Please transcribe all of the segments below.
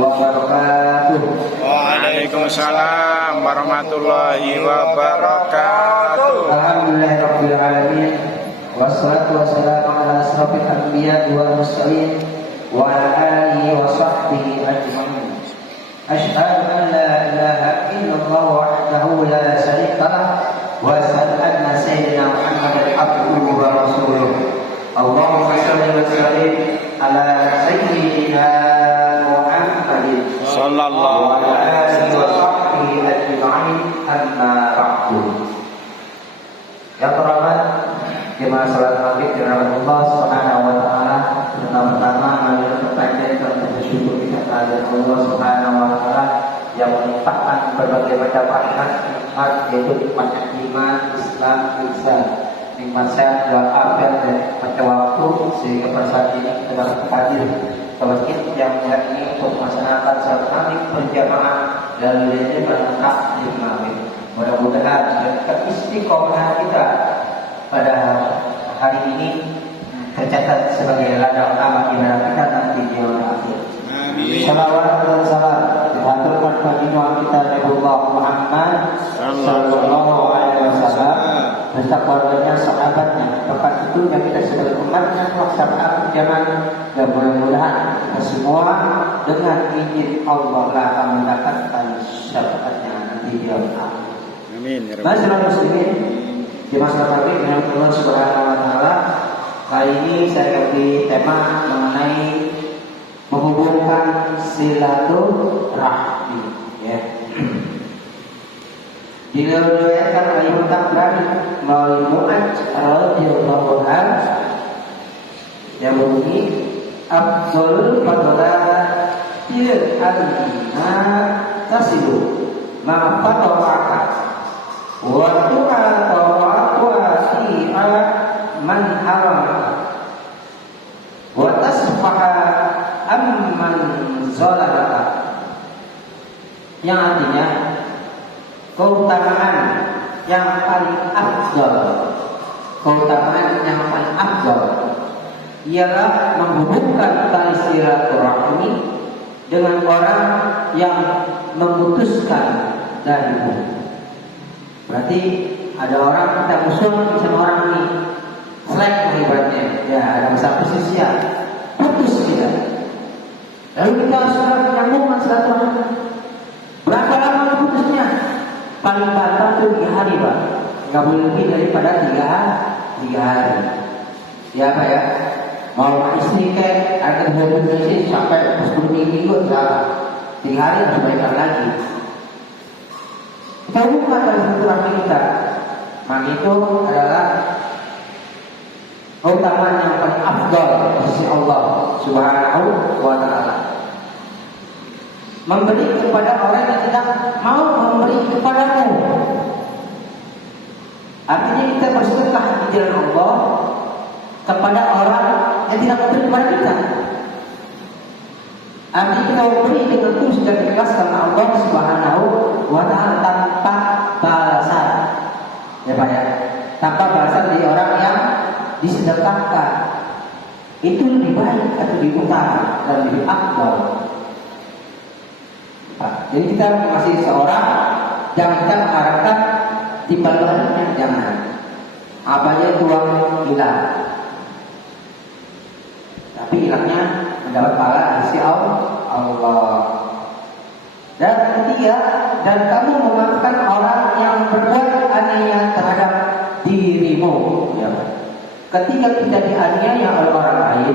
wabarakatuh. Waalaikumsalam warahmatullahi wabarakatuh. Alhamdulillahirabbil alamin. Wassalatu wassalamu ala asrofil anbiya wal mursalin wa ala alihi wa sahbihi ajma'in. Asyhadu an la ilaha illallah wahdahu la syarika lah wa asyhadu anna sayyidina Muhammadan abduhu wa rasuluh. Allahumma shalli wa sallim ala sayyidina Muhammadin Sallallahu wa ala alihi wa sahbihi ajma'in. Amma ba'du. Yang terhormat jemaah salat maghrib dirahmati Allah Subhanahu wa taala. Pertama-tama mari kita panjatkan bersyukur kita kepada Allah Subhanahu wa taala yang melimpahkan berbagai macam rahmat nikmat, yaitu nikmat iman, Islam, ihsan, nikmat sehat walafiat dan pada waktu sehingga pada saat ini kita dapat hadir ke masjid yang mulia ini untuk melaksanakan salat maghrib berjamaah dan wilayahnya berangkat di maghrib. Mudah-mudahan dengan istiqomah kita pada hari ini tercatat sebagai ladang amal ibadah kita nanti di yaumul akhir. Amin. Salawat dan salam dihaturkan bagi kita Nabiullah Muhammad sallallahu alaihi wasallam beserta keluarganya, sahabatnya. Bahkan itu yang kita sebagai umatnya melaksanakan berjamaah dan mudah-mudahan kita semua dengan izin Allah akan mendapatkan syafaatnya nanti di yaumul akhir. Amin. Masyaallah muslimin, jemaah salat maghrib yang Allah Subhanahu wa taala. Kali ini saya beri tema mengenai menghubungkan silaturahmi, ya. Diriwayatkan oleh Imam Tabrani melalui Mu'adz radhiyallahu anhu yang berbunyi afdhalul fadlatil anna tasilu ma fatawaka wa tu'ata wa ti'a man haram wa tasfaha amman zalalaka, yang artinya keutamaan yang paling afdal, keutamaan yang paling afdal ialah menghubungkan tali silaturahmi dengan orang yang memutuskan darimu. Berarti ada orang kita musuh sama orang ini, selek ibaratnya, ya ada masalah perselisihan, putus kita. Lalu kita sudah menyambungkan silaturahmi. Berapa lama putusnya? Paling banter itu 3 hari, Pak. Nggak boleh lebih daripada 3 hari. Ya Pak ya. Mau istri kayak ada hubungan istri sampai 10 minggu salah. 3 hari harus baikan lagi. Kita hubungkan dari silaturahmi kita. Maka itu adalah keutamaan yang paling afdal di sisi Allah Subhanahu wa taala. Memberi kepada orang yang tidak mau memberi kepadamu. Artinya kita bersedekah di jalan Allah kepada orang yang tidak memberi kepada kita. Artinya kita memberi dengan tulus dan ikhlas karena Allah Subhanahu wa taala tanpa balasan. Ya Pak ya. Tanpa balasan dari orang yang disedekahkan. Itu lebih baik atau lebih utama dan lebih afdal. Jadi kita masih seorang, jangan kita mengharapkan timbalannya, jangan. Apanya tuang hilang, tapi hilangnya mendapat pahala di sisi Allah. Dan ketiga, dan kamu memaafkan orang yang berbuat aniaya terhadap dirimu. Ya. Ketika kita dianiaya oleh orang lain,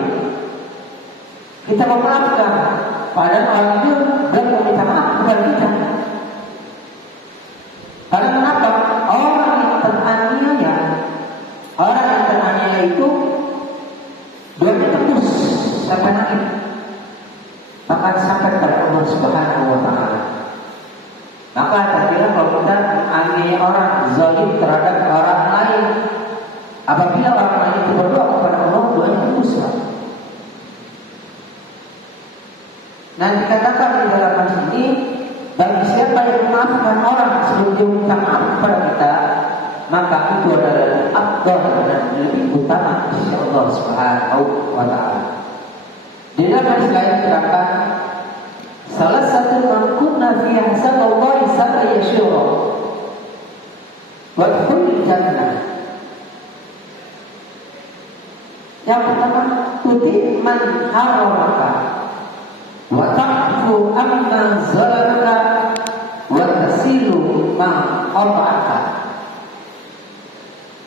kita memaafkan. Padahal orang itu belum meminta maaf kepada kita. Karena kenapa? Orang yang teraniaya itu doanya tembus sampai langit, bahkan sampai kepada Allah Subhanahu wa taala. Maka terkira kalau kita menganiaya orang, zalim terhadap orang lain, apabila orang lain itu berdoa kepada Allah, doanya tembus. Nah dikatakan di dalam hadis ini, bagi siapa yang memaafkan orang sebelum dia minta maaf kepada kita, maka itu adalah afdal dan lebih utama di sisi Allah Subhanahu wa taala. Di dalam hadis lain dikatakan hasaballahi sab'a yashura wa kullu jannah. Yang pertama, tuti man haramaka wa ta'fu amma zalamaka wa tasilu ma qata'aka.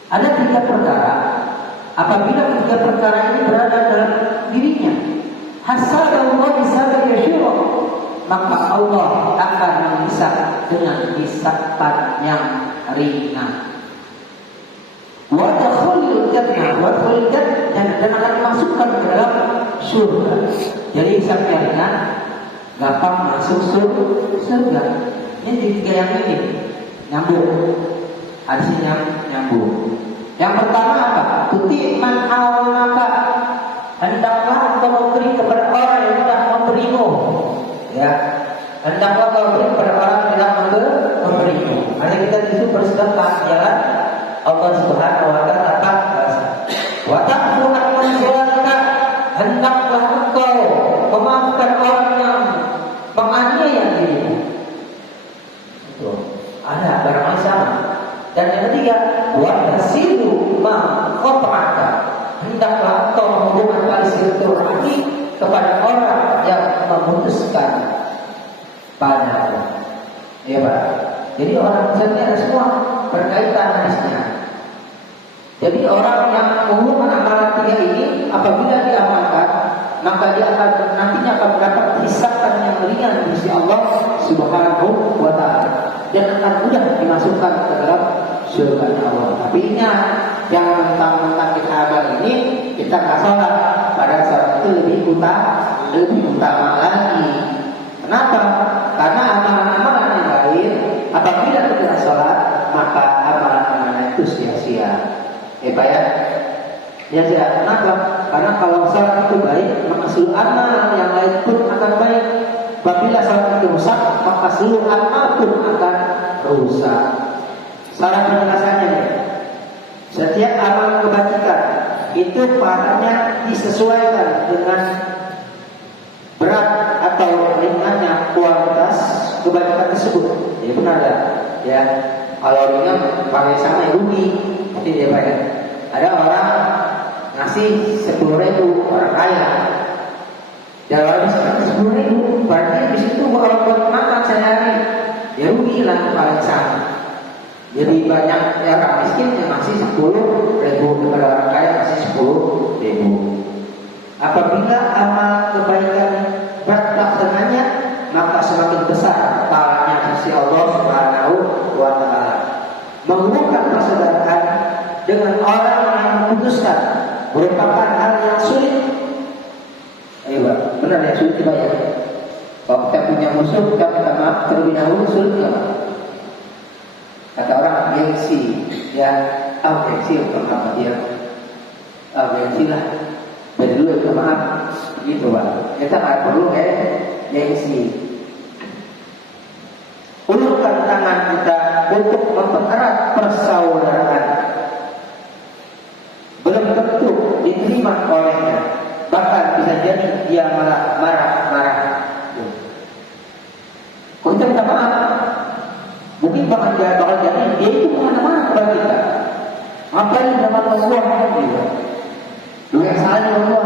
Ada 3 perkara. Apabila 3 perkara ini berada dalam dirinya, hasaballahi sab'a yashura, maka Allah akan menghisab dengan hisaban yang ringan. Wa tadkhulul jannah dan akan dimasukkan ke dalam surga. Jadi hisabnya ringan, gampang masuk surga. Ini 3 yang ini nyambung. Hadisnya nyambung. Yang pertama apa? Tuti man awamaka, hendaklah engkau memberi kepada orang yang tidak memberimu. Ya, hendaklah kau beri kepada orang yang tidak memberimu. Mari kita disuruh bersedekah, jalan Allah Subhanahu wa taala dapat bahasa. Wa ta'fu amman zalamaka, hendaklah engkau memaafkan orang yang menganiaya dirimu. Itu ada barang sama. Dan yang ketiga, wa tasilu ma qata'aka, hendaklah engkau menghubungkan tali silaturahmi kepada orang yang memutuskan padamu. Ya Pak. Jadi orang Islam ada semua berkaitan hadisnya. Jadi orang yang menghubungkan amalan 3 ini, apabila diamalkan, maka dia akan nantinya akan mendapat hisaban yang ringan di sisi Allah Subhanahu wa taala dan akan mudah dimasukkan ke dalam surga Allah. Tapi ingat, jangan mentang-mentang kita amal ini kita nggak sholat, padahal sholat itu lebih utama lagi. Kenapa? Karena amalan-amalan yang lain apabila tidak sholat, maka amalan-amalan itu sia-sia. Pak ya? Sia-sia. Kenapa? Karena kalau sholat itu baik, maka seluruh amal yang lain pun akan baik. Apabila sholat itu rusak, maka seluruh amal pun akan rusak. Salah penjelasannya, setiap amal kebajikan itu pahalanya disesuaikan dengan berat atau ringannya kualitas kebajikan tersebut. Ya benar ya. Kalau ringan pakai sama rugi, mungkin dia bayar. Ada orang ngasih 10.000 orang kaya, dalam 10.000 berarti di situ orang buat makan sehari, ya rugi lah paling sama. Jadi banyak ya orang miskin yang ngasih 10.000 kepada orang kaya ngasih 10.000. Apabila amal kebaikan berat dengannya, maka semakin besar pahalanya sisi Allah Subhanahu wa taala. Menghubungkan persaudaraan dengan orang yang memutuskan merupakan hal yang sulit. Ayo Pak, benar ya, sulit dibayar. Kalau kita punya musuh, kita minta maaf terlebih dahulu, sulit nggak Pak? Kata orang gengsi, ya, gengsi untuk apa dia? Gengsi lah. Jadi dulu minta maaf, gitu Pak. Kita nggak perlu gengsi. Ulurkan tangan kita untuk mempererat persaudaraan. Belum tentu diterima olehnya, bahkan bisa jadi dia malah marah-marah. Kalau kita minta maaf, mungkin bakal jadi dia itu marah-marah kepada kita. Ngapain dapat Allah gitu? Lu yang salah dengan Allah,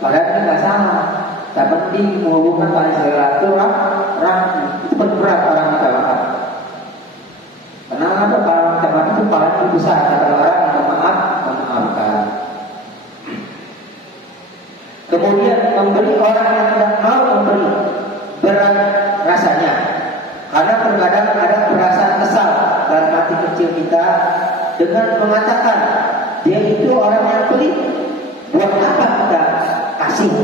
padahal ini nggak salah. Tak penting menghubungkan tali silaturahmi itu berat orang kita maaf. Karena ada kalau kita maaf itu paling besar kalau orang yang memaafkan. Kemudian memberi orang yang tidak mau memberi berat rasanya, karena terkadang ada perasaan kesal dalam hati kecil kita dengan mengatakan dia itu orang yang pelit, buat apa kita kasih.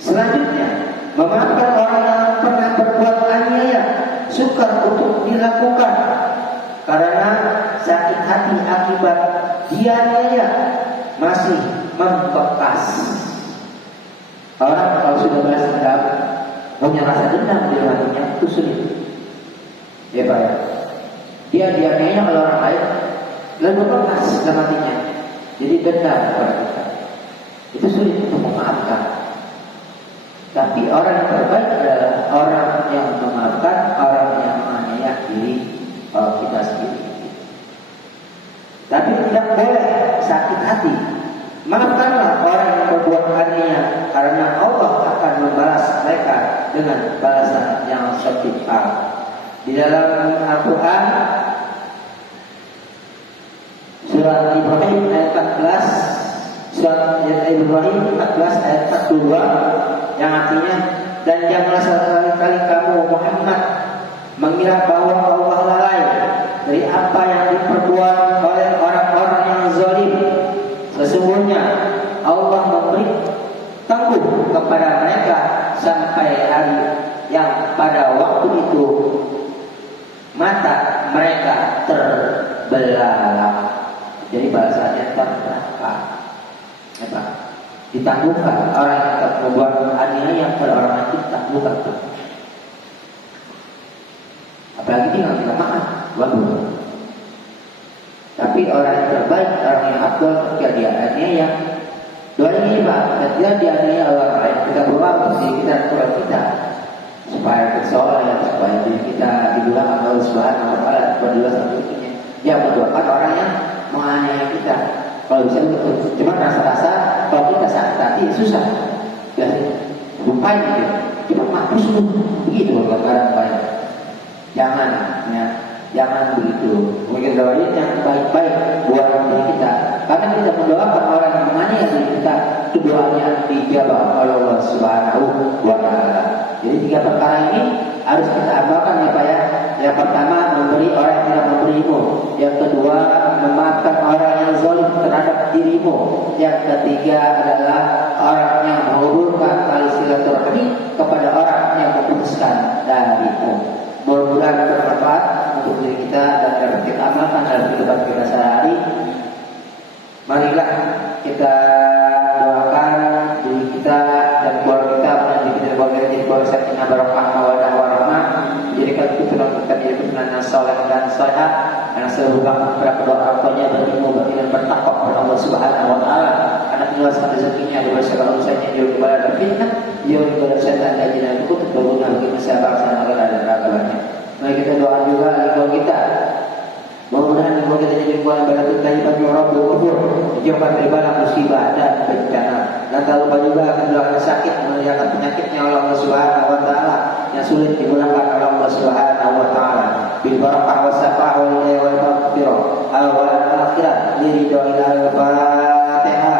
Selanjutnya, memaafkan orang yang pernah berbuat aniaya sukar untuk dilakukan karena sakit hati akibat dia aniaya masih membekas. Orang kalau sudah balas dendam, punya rasa dendam di hatinya, itu sulit. Ya Pak ya. Dia aniaya kalau orang lain, lalu membekas dalam hatinya, jadi dendam kepada kita. Itu sulit untuk memaafkan. Tapi orang yang terbaik adalah orang yang memaafkan orang yang menganiaya diri kita sendiri. Tapi tidak boleh sakit hati. Maafkanlah orang yang berbuat aniaya, karena Allah akan membalas mereka dengan balasan yang setimpal. Di dalam Al-Quran Surat Ibrahim ayat 14, Surat Ibrahim 14 ayat 42, yang artinya, dan janganlah sekali-kali kamu Muhammad mengira bahwa Allah lalai dari apa yang diperbuat oleh orang-orang yang zalim. Sesungguhnya Allah memberi tangguh kepada mereka sampai hari yang pada waktu itu mata mereka terbelalak. Jadi balasannya terberapa? Ditangguhkan orang yang tak membuat aniaya pada orang lain, ditangguhkan. Apalagi tinggal kita makan, waduh. Tapi orang yang terbaik, orang yang afdal ketika dia aniaya, doa ini Pak, ketika dia aniaya orang lain, kita berdoa untuk diri kita dan keluarga kita supaya kesoleh, supaya diri kita dimudahkan oleh Subhanahu wa Ta'ala, berdua satunya. Dia mendoakan orang yang menganiaya kita. Kalau bisa betul, cuma rasa-rasa kalau kita sakit hati susah. Ya, lupain gitu. Cuma mampus lu, begitu gambaran baik. Jangan, ya, jangan begitu. Mungkin doain yang baik-baik buat diri kita. Karena kita mendoakan orang yang menganiaya diri kita, itu doanya dijawab oleh Allah Subhanahu wa Ta'ala. Jadi 3 perkara ini harus kita amalkan ya Pak ya. Yang pertama, memberi orang yang tidak memberimu. Yang kedua, memaafkan orang yang zalim terhadap dirimu. Yang ketiga adalah orang yang menghubungkan tali silaturahmi kepada orang yang memutuskan darimu. Mudah-mudahan bermanfaat untuk diri kita dan dapat kita amalkan dalam kehidupan kita sehari-hari. Marilah kita doakan diri kita dan keluarga kita, menjadi kita jadi keluarga sakinah barokah mawaddah warahmah, menjadikan keturunan kita menjadi keturunan yang saleh dan salihah, karena seluruh kepada kedua orang tuanya berilmu, berilmu, bertakwa kepada Allah Subhanahu wa Ta'ala. Anak luaskan rezekinya dari segala urusannya, jauh kepada dari fitnah, jauh kepada setan dan jin dan kutub, berguna bagi masyarakat bangsa negara dan raganya. Mari kita doa juga lingkungan kita. Mudah-mudahan lingkungan kita jadi lingkungan yang beratut tayyiban yurabbul ghafur, dijauhkan dari bala musibah dan bencana. Dan tak lupa juga akan doakan sakit, menghilangkan penyakitnya oleh Allah Subhanahu wa Ta'ala yang sulit dimudahkan oleh Allah Subhanahu wa Ta'ala. Bil barakah wa safah wal hidayah wal maghfirah awal akhirat liridho ilal Fatihah.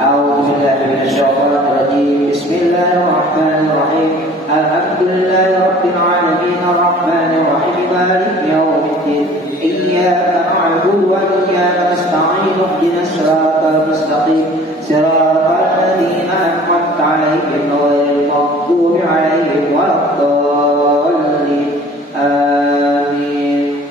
A'udzu billahi minasyaitonir rajim. Bismillahirrahmanirrahim. Alhamdulillahi rabbil alamin arrahmanir rahim maliki yaumiddin. Iyyaka na'budu wa iyyaka nasta'in. Ihdinas siratal mustaqim. Siratal ladzina an'amta 'alaihim ghairil maghdubi 'alaihim waladdallin. Amin.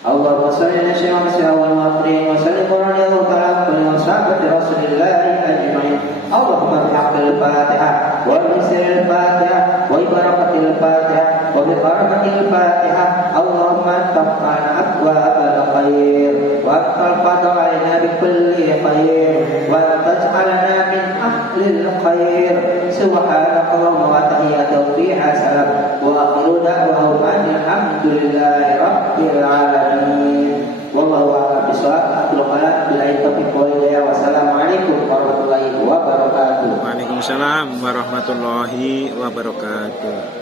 Allahumma shalli ala sayyidina Muhammadin wa sallim alaihi wa ala sahabati Rasulillah ajma'in. Allahumma bihaqqil Fatihah wa bi sirril Fatihah wa bi barakatil Fatihah wa bi barakatil Fatihah. Allahumma taf'al abwaabal khair wa aqtal fadl alaina bi kulli khair wa taj'alna min ahlil khair. Subhanakallahumma wa tahiyyatu fiha salam wa akhiru da'wahum alhamdulillahi rabbil alamin. Wallahu a'lam bishawab. Billahi taufiq wal hidayah. Wassalamualaikum warahmatullahi wabarakatuh. Waalaikumsalam warahmatullahi wabarakatuh.